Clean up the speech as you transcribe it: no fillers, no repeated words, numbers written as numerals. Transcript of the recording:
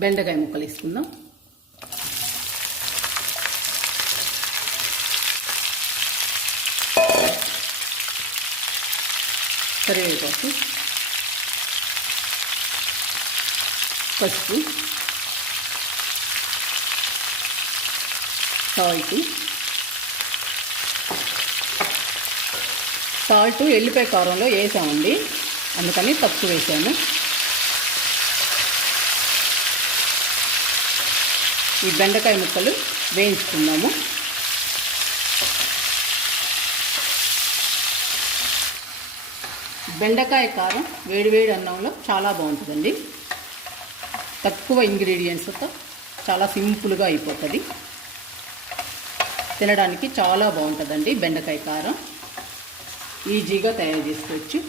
బెండకాయ ముక్కలు వేసుకుందాం. కరివేపాకు, పసుపు, సాల్ట్ ఎల్లిపాయ కారంలో వేసామండి, అందుకని తక్కువ వేసాను. ఈ బెండకాయ ముక్కలు వేయించుకుందాము. బెండకాయ కారం వేడివేడి అన్నంలో చాలా బాగుంటుందండి. తక్కువ ఇంగ్రీడియంట్స్తో చాలా సింపుల్గా అయిపోతుంది. తినడానికి చాలా బాగుంటుందండి. బెండకాయ కారం ఈజీగా తయారు చేసుకోవచ్చు.